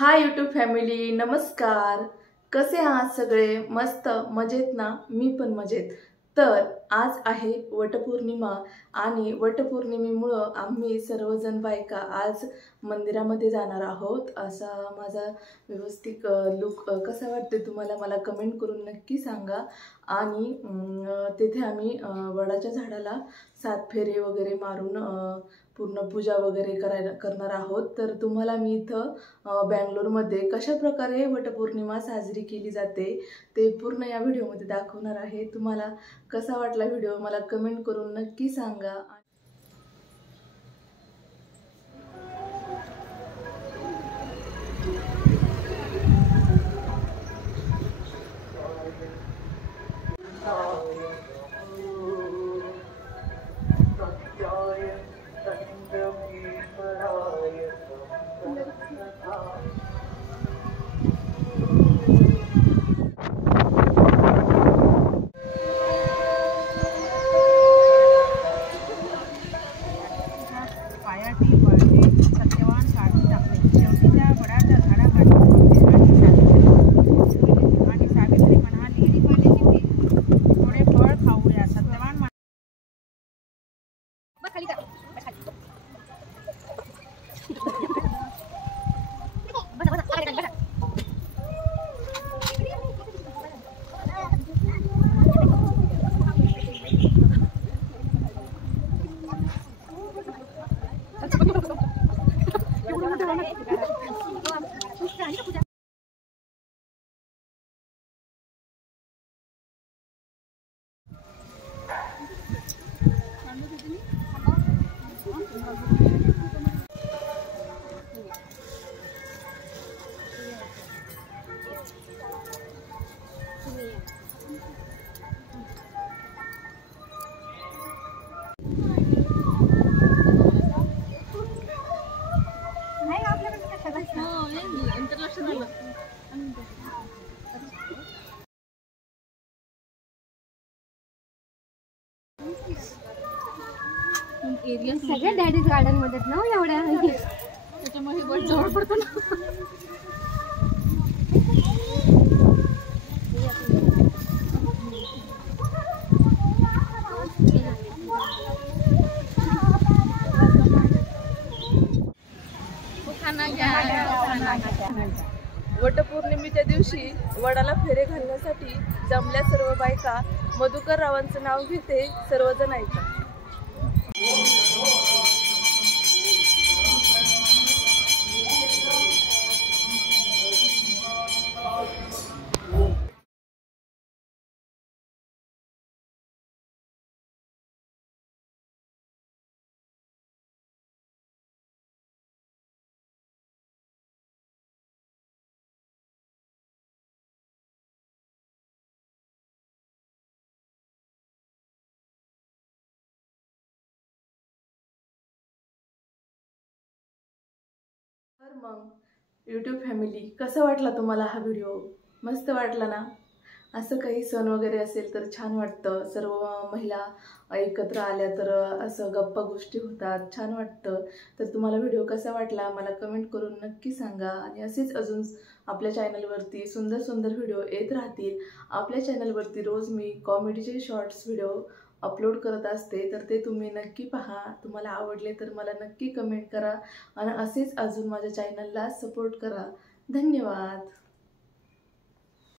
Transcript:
Hi YouTube family, नमस्कार. कसे आहात सगळे? मस्त मजेत ना? मी पण मजेत. तर आज आहे वटपौर्णिमा आणि वटपौर्णिमेमुळं आम्ही सर्वजण बायका आज मंदिरामध्ये जाणार आहोत. असा माझा व्यवस्थित लुक कसा वाटते तुम्हाला मला कमेंट करून नक्की सांगा. आणि तिथे आम्ही वडाच्या झाडाला 7 फेरे वगैरे मारून पूर्ण पूजा वगैरे करणार आहोत. तर तुम्हाला मी इथं बँगलोरमध्ये कशा प्रकारे वटपौर्णिमा साजरी केली जाते ते पूर्ण या व्हिडिओमध्ये दाखवणार आहे. तुम्हाला कसा वाटला व्हिडिओ मला कमेंट करून नक्की सांगा. सगळ्या डॅडीज गार्डन मध्ये ना एवढ्या त्याच्यामुळे बस जवळ पडतो ना. वटपौर्णिमेच्या दिवशी वडाला फेरे घालण्यासाठी जमल्या सर्व बायका मधुकर रावांचं नाव घेते. सर्वजण ऐका. तर मग यूट्यूब फॅमिली, कसा वाटला तुम्हाला हा व्हिडिओ? मस्त वाटला ना? असं काही सण वगैरे असेल तर छान वाटतं. सर्व महिला एकत्र आल्या तर असं गप्पा गोष्टी होतात, छान वाटतं. तर तुम्हाला व्हिडिओ कसा वाटला मला कमेंट करून नक्की सांगा. आणि असेच अजून आपल्या चॅनलवरती सुंदर सुंदर व्हिडिओ येत राहतील. आपल्या चॅनलवरती रोज मी कॉमेडीचे शॉर्ट्स व्हिडिओ अपलोड करत असते, तर ते तुम्ही नक्की पहा. तुम्हाला आवडले तर मला नक्की कमेंट करा आणि असेच अजून माझ्या चॅनलला सपोर्ट करा. धन्यवाद.